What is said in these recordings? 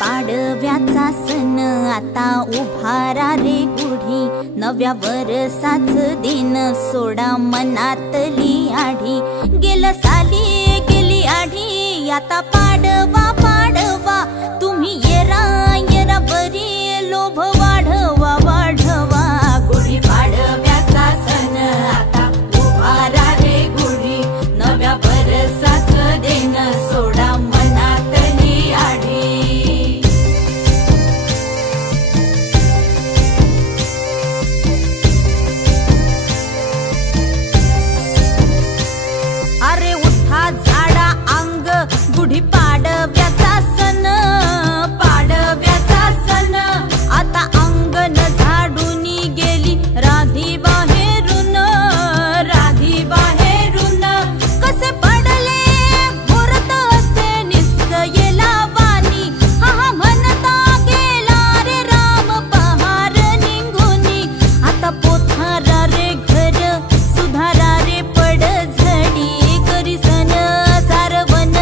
पाडव्याचा सण आता उभारा रे गुढी, नव्या वर्षाच दिन सोडा मनातली आढी। गेलं साली गेली आढी, आता पाडवा पाडवा, तुम्ही येरा येरा बरी लोभ वाढवा वाढवा। गुढी पाडव्याचा सण आता उभारा रे गुढी, नव्या वर्षाच दिन सोडा मनातली आढी। अरे उठा झाडा अंग, गुढी पाडव्याचा सण, पाडव्याचा सण आता अंगण झाडूनी गेली राधी बाहेरून, राधी बाहेरून। कसे पडले घोरत असे निश्चयेला वाणी, हा हा म्हणता गेला रे राम पहार निघूनी। आता पोथारा रे घर सुधारा रे पड झडी, करी सन सारवन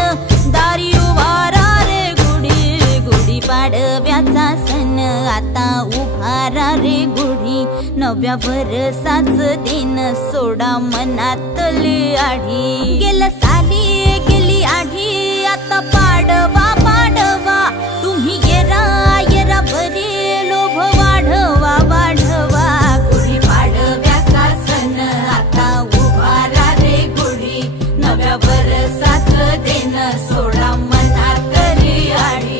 दारी उभारा रे गुढी। गुढी पाडव्याचा सण आता उभारा रे गुढी, नव्या वर्षाच दिन सोडा मनातली आढी। गेलं साली गेली आढी, आता पाडवा पाडवा, तुम्ही येरा येरा बरी लोभ वाढवा वाढवा। गुढी पाडव्याचा सण आता उभारा रे गुढी, नव्या वर्षाच दिन सोडा मनातली आढी।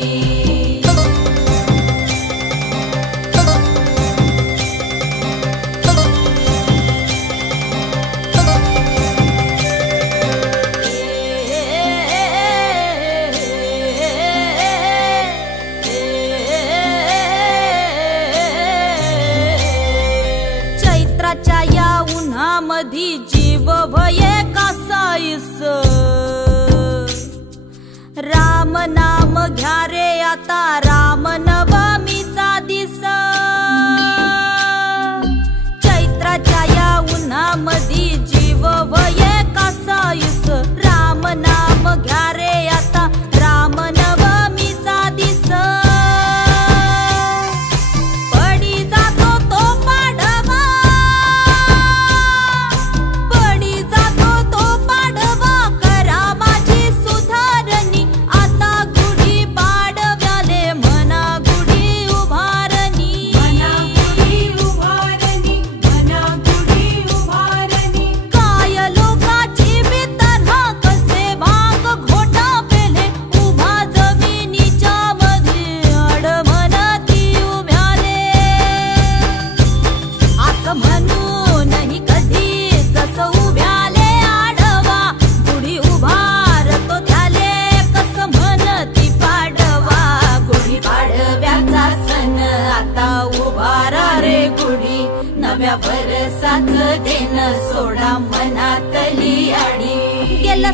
चैत्राच्या या उन्हामधी जीव भये कासाईस, राम नाम घ्या रे आता राम नवमीचा दिस। चैत्राच्या या उन्हामधी जीव भये कासाईस, राम नाम घ्या रे आता राम नवमीचा दिस। पडी जातो तो पाडवा, पडी जातो तो पाडवा, करा माझी सुधारणी, आता गुढी पाडव्याले म्हणा गुढी उभारणी, म्हणा गुढी उभारणी, म्हणा गुढी उभारणी। काय लोकाची बितना, कसे भाग घोटा पेले, उभा जमिनीच्या मध्ये अडमनती उभ्याले। असं म्हणूनही कधी जसं उभ्याले आडवा, गुढी उभारतो त्याले कसं म्हणती पाडवा। गुढी पाडव्याचा सण आता उभारा रे गुढी, नव्या वर्षाच दिन सोडा मनातली आढी। गेलं